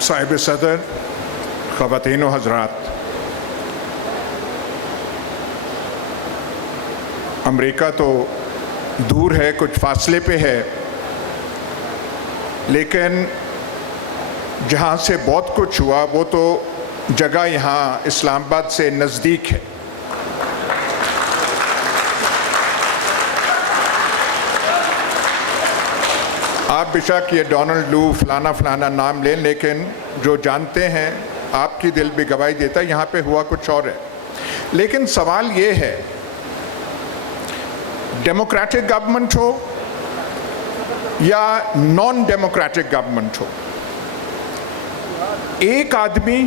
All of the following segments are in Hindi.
साहिब सदर, ख़वातीन व हज़रात, अमेरिका तो दूर है, कुछ फासले पे है, लेकिन जहाँ से बहुत कुछ हुआ वो तो जगह यहाँ इस्लामाबाद से नज़दीक है। आप बेशक ये डोनाल्ड लू फलाना फलाना नाम लें, लेकिन जो जानते हैं आपकी दिल भी गवाही देता है यहाँ पे हुआ कुछ और है। लेकिन सवाल ये है, डेमोक्रेटिक गवर्नमेंट हो या नॉन डेमोक्रेटिक गवर्नमेंट हो, एक आदमी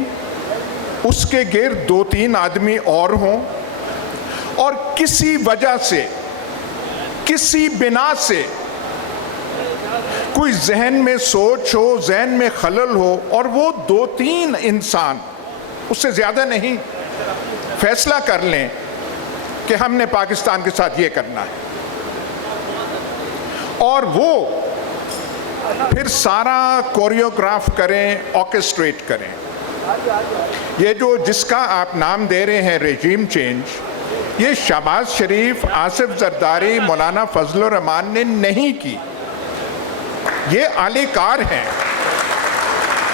उसके गिर्द 2-3 आदमी और हों और किसी वजह से, किसी बिना से कोई जहन में सोच हो, जहन में खलल हो और वो 2-3 इंसान, उससे ज़्यादा नहीं, फैसला कर लें कि हमने पाकिस्तान के साथ ये करना है, और वो फिर सारा कोरियोग्राफ करें, ऑर्केस्ट्रेट करें। ये जो जिसका आप नाम दे रहे हैं रेजीम चेंज, ये शहबाज शरीफ, आसिफ जरदारी, मौलाना फजलुर रहमान ने नहीं की। ये आलेकार हैं,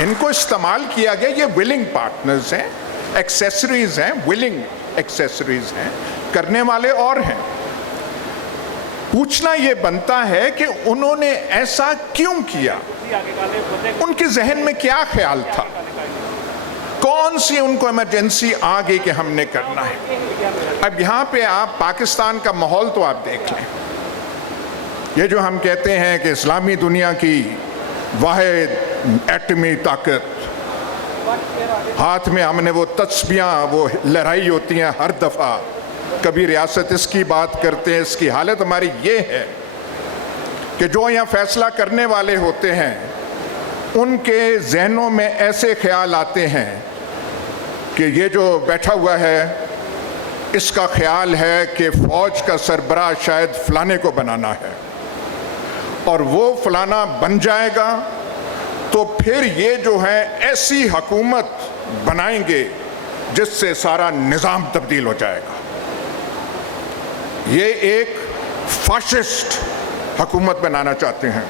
इनको इस्तेमाल किया गया। ये विलिंग पार्टनर्स हैं, एक्सेसरीज हैं, विलिंग एक्सेसरीज हैं, करने वाले और हैं। पूछना ये बनता है कि उन्होंने ऐसा क्यों किया, उनके जहन में क्या ख्याल था, कौन सी उनको इमरजेंसी आ गई कि हमने करना है। अब यहाँ पे आप पाकिस्तान का माहौल तो आप देख लें। ये जो हम कहते हैं कि इस्लामी दुनिया की वाहिद एटमी ताकत, हाथ में हमने वो तस्बियाँ वो लहराई होती हैं हर दफ़ा, कभी रियासत इसकी बात करते हैं, इसकी हालत हमारी ये है कि जो यहाँ फैसला करने वाले होते हैं उनके जहनों में ऐसे ख्याल आते हैं कि ये जो बैठा हुआ है इसका ख्याल है कि फ़ौज का सरबराह शायद फलाने को बनाना है, और वो फलाना बन जाएगा तो फिर ये जो है ऐसी हुकूमत बनाएंगे जिससे सारा निज़ाम तब्दील हो जाएगा। ये एक फाशिस्ट हुकूमत बनाना चाहते हैं।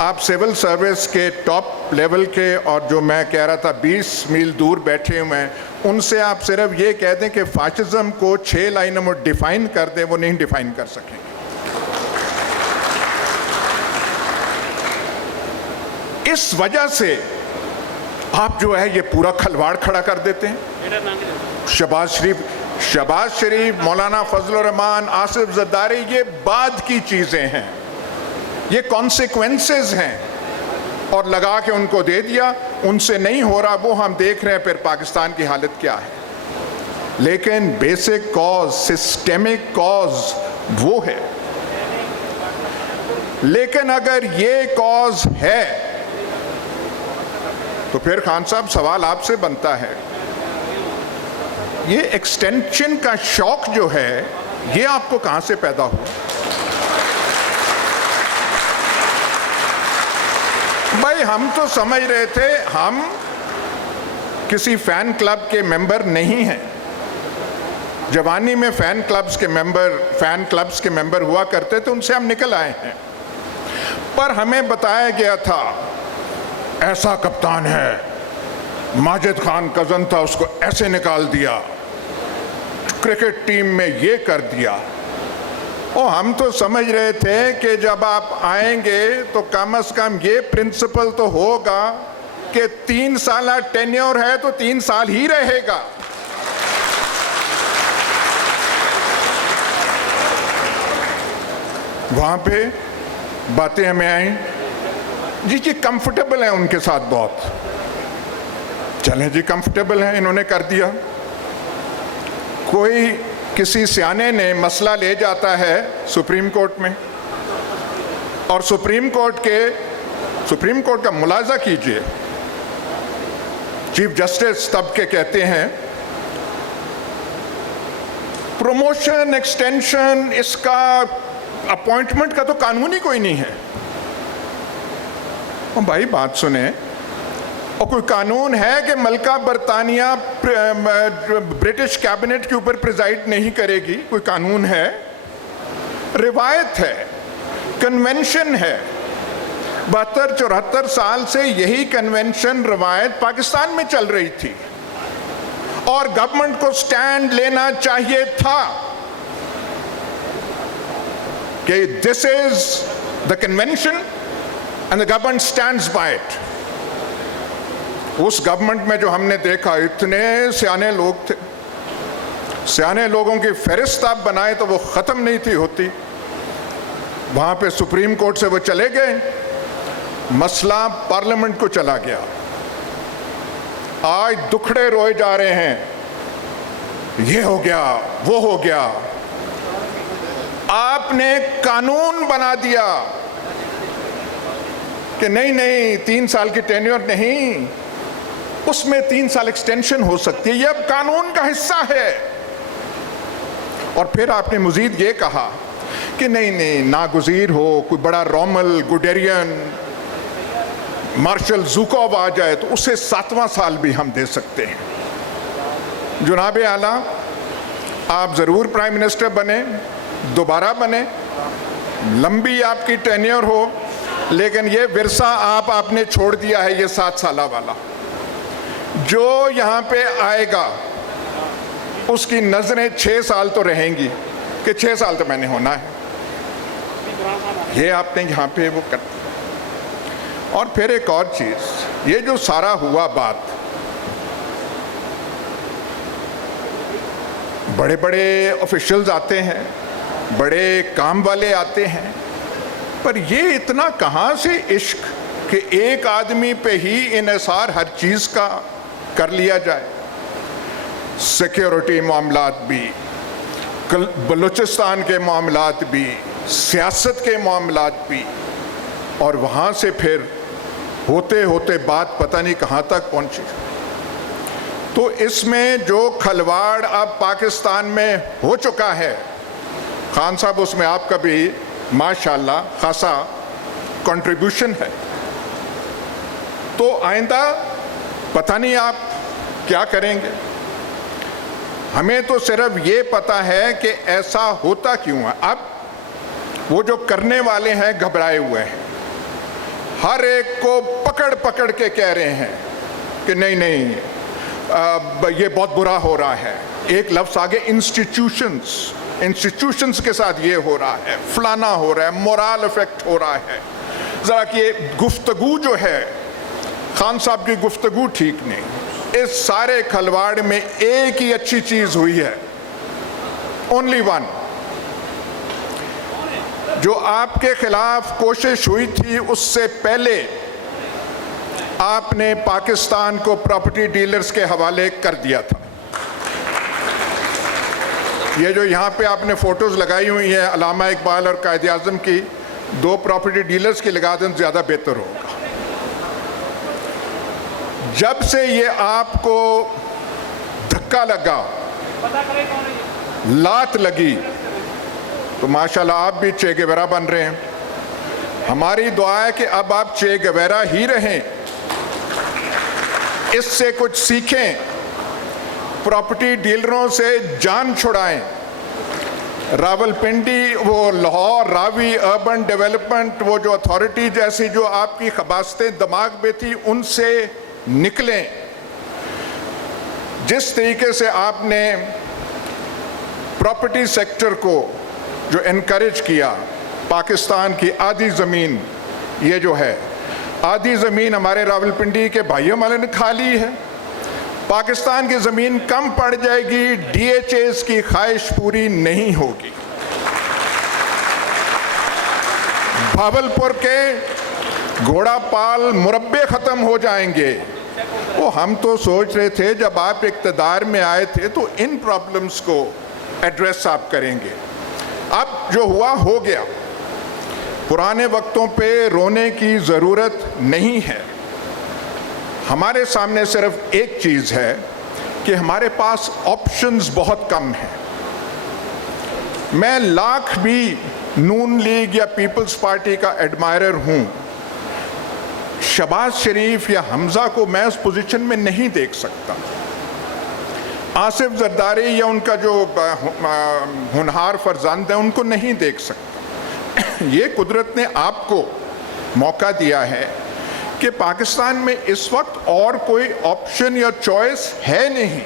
आप सिविल सर्विस के टॉप लेवल के, और जो मैं कह रहा था 20 मील दूर बैठे हुए हैं, उनसे आप सिर्फ ये कह दें कि फाशिज्म को 6 लाइनों में डिफाइन कर दें, वो नहीं डिफाइन कर सकेंगे। इस वजह से आप जो है ये पूरा खलवाड़ खड़ा कर देते हैं। शहबाज शरीफ, मौलाना फजलुर रहमान, आसिफ जरदारी, ये बाद की चीज़ें हैं, ये कॉन्सिक्वेंसेस हैं, और लगा के उनको दे दिया। उनसे नहीं हो रहा, वो हम देख रहे हैं फिर पाकिस्तान की हालत क्या है। लेकिन बेसिक कॉज, सिस्टेमिक कॉज वो है। लेकिन अगर ये कॉज है तो फिर खान साहब सवाल आपसे बनता है, ये एक्सटेंशन का शौक जो है ये आपको कहां से पैदा हुआ? भाई हम तो समझ रहे थे हम किसी फैन क्लब के मेंबर नहीं हैं। जवानी में फैन क्लब्स के मेंबर हुआ करते थे, उनसे हम निकल आए हैं। पर हमें बताया गया था ऐसा कप्तान है, माजिद खान कजन था, उसको ऐसे निकाल दिया, क्रिकेट टीम में ये कर दिया। और हम तो समझ रहे थे कि जब आप आएंगे तो कम से कम ये प्रिंसिपल तो होगा कि 3 साल टेन्योर है तो 3 साल ही रहेगा। वहां पे बातें हमें आई जी कंफर्टेबल है उनके साथ, बहुत चलें जी कंफर्टेबल है, इन्होंने कर दिया। कोई किसी सियाने ने मसला ले जाता है सुप्रीम कोर्ट में, और सुप्रीम कोर्ट का मुलाजा कीजिए, चीफ जस्टिस तब के कहते हैं प्रमोशन, एक्सटेंशन, इसका अपॉइंटमेंट का तो कानून ही कोई नहीं है। और भाई बात सुने, और कोई कानून है कि मलका बरतानिया ब्रिटिश कैबिनेट के ऊपर प्रिजाइड नहीं करेगी? कोई कानून है? रिवायत है, कन्वेंशन है। 72-74 साल से यही कन्वेंशन रिवायत पाकिस्तान में चल रही थी और गवर्नमेंट को स्टैंड लेना चाहिए था कि this is the convention and the government stands by it. उस गवर्नमेंट में जो हमने देखा, इतने सियाने लोग थे, सियाने लोगों की फहरिस्त आप बनाए तो वो ख़त्म नहीं थी होती। वहाँ पे सुप्रीम कोर्ट से वो चले गए, मसला पार्लियामेंट को चला गया। आज दुखड़े रोए जा रहे हैं, ये हो गया, वो हो गया। आपने कानून बना दिया कि नहीं नहीं 3 साल की टेन्योर नहीं, उसमें 3 साल एक्सटेंशन हो सकती है, ये अब कानून का हिस्सा है। और फिर आपने मजीद ये कहा कि नहीं नहीं नागुज़ीर हो, कोई बड़ा रोमल, गुडेरियन, मार्शल ज़ुकोव आ जाए तो उसे 7वां साल भी हम दे सकते हैं। जनाब आला, आप ज़रूर प्राइम मिनिस्टर बने, दोबारा बने, लंबी आपकी टेन्योर हो, लेकिन ये विरसा आपने छोड़ दिया है, ये 7 साल वाला। जो यहाँ पे आएगा उसकी नजरें 6 साल तो रहेंगी कि 6 साल तो मैंने होना है, ये आपने यहाँ पे वो कर। और फिर एक और चीज, ये जो सारा हुआ बात, बड़े बड़े ऑफिशियल्स आते हैं, बड़े काम वाले आते हैं, पर ये इतना कहाँ से इश्क कि एक आदमी पे ही इन्हिसार हर चीज का कर लिया जाए। सिक्योरिटी मामलात भी, बलूचिस्तान के मामलात भी, सियासत के मामलात भी, और वहाँ से फिर होते होते बात पता नहीं कहाँ तक पहुँची। तो इसमें जो खलवाड़ अब पाकिस्तान में हो चुका है, खान साहब उसमें आपका भी माशाल्लाह खासा कंट्रीब्यूशन है। तो आइंदा पता नहीं आप क्या करेंगे। हमें तो सिर्फ ये पता है कि ऐसा होता क्यों है। अब वो जो करने वाले हैं घबराए हुए हैं, हर एक को पकड़ पकड़ के कह रहे हैं कि नहीं नहीं ये बहुत बुरा हो रहा है। एक लफ्ज़ आगे, इंस्टीट्यूशंस के साथ ये हो रहा है, फलाना हो रहा है, मोरल इफेक्ट हो रहा है। ज़रा कि ये गुफ्तगू जो है, खान साहब की गुफ्तगू ठीक नहीं। इस सारे खलवाड़ में एक ही अच्छी चीज़ हुई है, ओनली वन, जो आपके खिलाफ कोशिश हुई थी उससे पहले आपने पाकिस्तान को प्रॉपर्टी डीलर्स के हवाले कर दिया था। ये जो यहाँ पे आपने फोटोज लगाई हुई हैं अल्लामा इकबाल और कायद आज़म की, 2 प्रॉपर्टी डीलर्स की लगा दें ज़्यादा बेहतर होगा। जब से ये आपको धक्का लगा, लात लगी, तो माशाल्लाह आप भी चे गेवेरा बन रहे हैं। हमारी दुआ है कि अब आप चे गेवेरा ही रहें, इससे कुछ सीखें, प्रॉपर्टी डीलरों से जान छुड़ाएं। रावलपिंडी, वो लाहौर रावी अर्बन डेवलपमेंट, वो जो अथॉरिटी जैसी जो आपकी खबासतें दिमाग में थी, उनसे निकलें। जिस तरीके से आपने प्रॉपर्टी सेक्टर को जो एनकरेज किया, पाकिस्तान की आधी ज़मीन, ये जो है आधी ज़मीन हमारे रावलपिंडी के भाइयों वाले ने खा ली है, पाकिस्तान की ज़मीन कम पड़ जाएगी, DHAs की ख्वाहिश पूरी नहीं होगी। भावलपुर के घोड़ापाल मुरब्बे ख़त्म हो जाएंगे। वो हम तो सोच रहे थे जब आप इक़्तिदार में आए थे तो इन प्रॉब्लम्स को एड्रेस आप करेंगे। अब जो हुआ हो गया, पुराने वक्तों पे रोने की ज़रूरत नहीं है। हमारे सामने सिर्फ एक चीज़ है कि हमारे पास ऑप्शंस बहुत कम हैं। मैं लाख भी नून लीग या पीपल्स पार्टी का एडमायरर हूँ, शबाज शरीफ या हमजा को मैं उस पोजीशन में नहीं देख सकता। आसिफ जरदारी या उनका जो होनहार फर्जंद है उनको नहीं देख सकता। ये कुदरत ने आपको मौका दिया है कि पाकिस्तान में इस वक्त और कोई ऑप्शन या चॉइस है नहीं।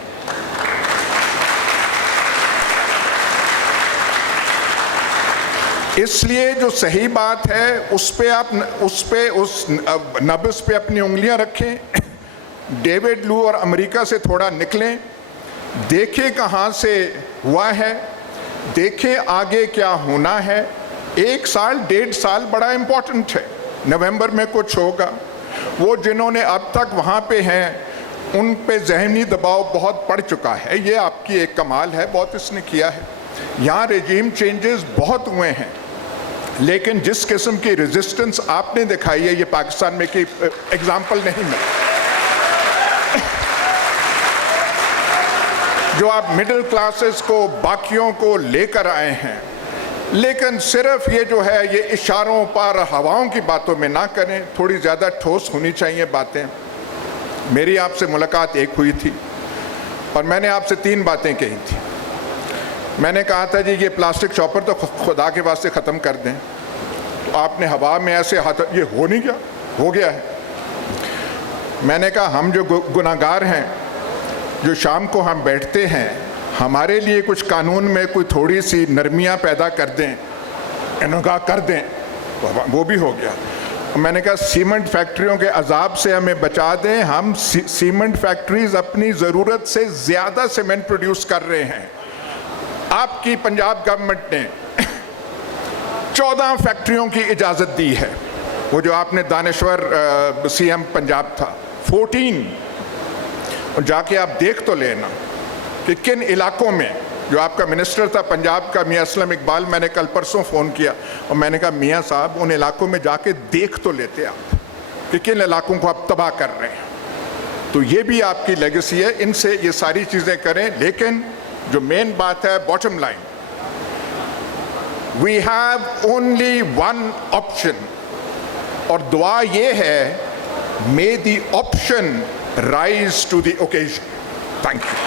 इसलिए जो सही बात है उस नब्ज़ पे अपनी उंगलियां रखें, डेविड लू और अमेरिका से थोड़ा निकलें, देखें कहाँ से हुआ है, देखें आगे क्या होना है। 1 साल 1.5 साल बड़ा इम्पोर्टेंट है। नवंबर में कुछ होगा। वो जिन्होंने अब तक वहाँ पे हैं उन पे ज़हनी दबाव बहुत पड़ चुका है। ये आपकी एक कमाल है, बहुत इसने किया है। यहाँ रेजीम चेंजेस बहुत हुए हैं, लेकिन जिस किस्म की रेजिस्टेंस आपने दिखाई है ये पाकिस्तान में की एग्जाम्पल नहीं है। जो आप मिडिल क्लासेस को, बाकियों को लेकर आए हैं, लेकिन सिर्फ ये जो है ये इशारों पर, हवाओं की बातों में ना करें, थोड़ी ज़्यादा ठोस होनी चाहिए बातें। मेरी आपसे मुलाकात एक हुई थी और मैंने आपसे 3 बातें कही थी। मैंने कहा था जी ये प्लास्टिक चॉपर तो खुदा के वास्ते ख़त्म कर दें। तो आपने हवा में ऐसे हाथ, ये हो नहीं गया, हो गया है। मैंने कहा हम जो गुनाहगार हैं, जो शाम को हम बैठते हैं, हमारे लिए कुछ कानून में कोई थोड़ी सी नरमियाँ पैदा कर दें, इनका कर दें, वो भी हो गया। मैंने कहा सीमेंट फैक्ट्रियों के अजाब से हमें बचा दें। हम सीमेंट फैक्ट्रीज अपनी ज़रूरत से ज़्यादा सीमेंट प्रोड्यूस कर रहे हैं। आपकी पंजाब गवर्नमेंट ने 14 फैक्ट्रियों की इजाज़त दी है। वो जो आपने दानेश्वर सीएम पंजाब था, 14। और जाके आप देख तो लेना कि किन इलाकों में, जो आपका मिनिस्टर था पंजाब का मियाँ असलम इकबाल, मैंने कल परसों फ़ोन किया और मैंने कहा मियाँ साहब उन इलाकों में जाके देख तो लेते आप कि किन इलाकों को आप तबाह कर रहे हैं। तो ये भी आपकी लेगेसी है, इनसे ये सारी चीज़ें करें। लेकिन जो मेन बात है, bottom line, we have only one option, और दुआ ये है may the option rise to the occasion. Thank you.